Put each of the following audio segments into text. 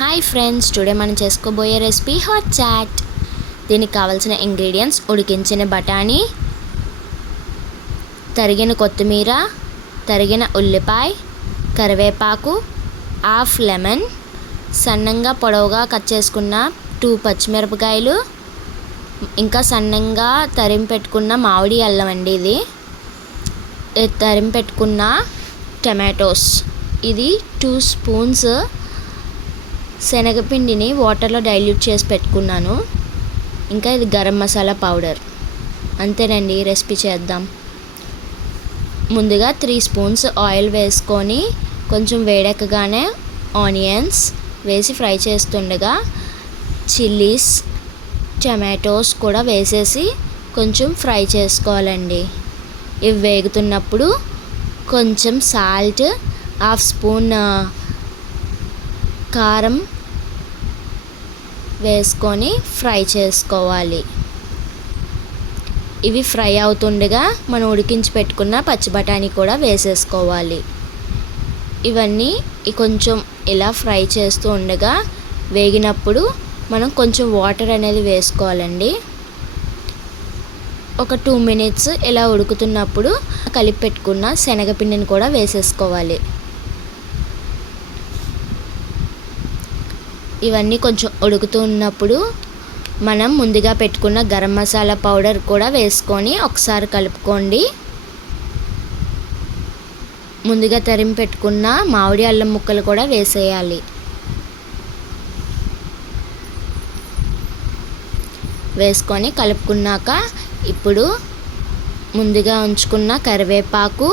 Hi friends today మనం చేసుకోబోయే recipe hot chat దీనికి కావాల్సిన ఇంగ్రీడియంట్స్ ఉడికించిన బఠానీ తరిగిన కొత్తిమీర తరిగిన ఉల్లిపాయ కరివేపాకు హాఫ్ లెమన్ సన్నంగా పొడవుగా కట్ చేసుకున్న టూ పచ్చిమిరపకాయలు ఇంకా సన్నంగా తరిమి పెట్టుకున్న మామిడి అల్లం అండి ఇది. తరిమి పెట్టుకున్న టమాటోస్ ఇది టూ స్పూన్స్ శనగపిండిని వాటర్లో డైల్యూట్ చేసి పెట్టుకున్నాను. ఇంకా ఇది గరం మసాలా పౌడర్ అంతేనండి రెసిపీ చేద్దాం. ముందుగా త్రీ స్పూన్స్ ఆయిల్ వేసుకొని కొంచెం వేడెక్కగానే ఆనియన్స్ వేసి ఫ్రై చేస్తుండగా చిల్లీస్ టమాటోస్ కూడా వేసేసి కొంచెం ఫ్రై చేసుకోవాలండి. ఇవి వేగుతున్నప్పుడు కొంచెం సాల్ట్ హాఫ్ స్పూన్ కారం వేసుకొని ఫ్రై చేసుకోవాలి. ఇవి ఫ్రై అవుతుండగా మనం ఉడికించి పెట్టుకున్న పచ్చి బఠానీ కూడా వేసేసుకోవాలి. ఇవన్నీ కొంచెం ఇలా ఫ్రై చేస్తూ ఉండగా వేగినప్పుడు మనం కొంచెం వాటర్ అనేది వేసుకోవాలండి. ఒక టూ మినిట్స్ ఇలా ఉడుకుతున్నప్పుడు కలిపి పెట్టుకున్న శనగపిండిని కూడా వేసేసుకోవాలి. ఇవన్నీ కొంచెం ఉడుకుతూ ఉన్నప్పుడు మనం ముందుగా పెట్టుకున్న గరం మసాలా పౌడర్ కూడా వేసుకొని ఒకసారి కలుపుకోండి. ముందుగా తరిమి పెట్టుకున్న మామిడి అల్లం ముక్కలు కూడా వేసేయాలి. వేసుకొని కలుపుకున్నాక ఇప్పుడు ముందుగా ఉంచుకున్న కరివేపాకు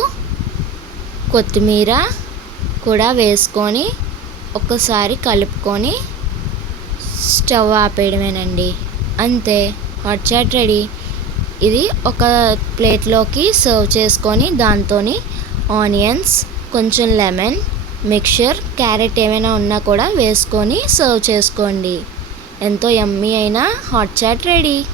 కొత్తిమీర కూడా వేసుకొని ఒక్కసారి కలుపుకొని స్టవ్ ఆపేయడమేనండి. అంతే. Hot chaat ready. ఇది ఒక ప్లేట్లోకి సర్వ్ చేసుకొని దాంతో ఆనియన్స్ కొంచెం లెమన్ మిక్చర్ క్యారెట్ ఏమైనా ఉన్నా కూడా వేసుకొని సర్వ్ చేసుకోండి. ఎంతో ఎమ్మీ అయినా హాట్ చాట్ రెడీ.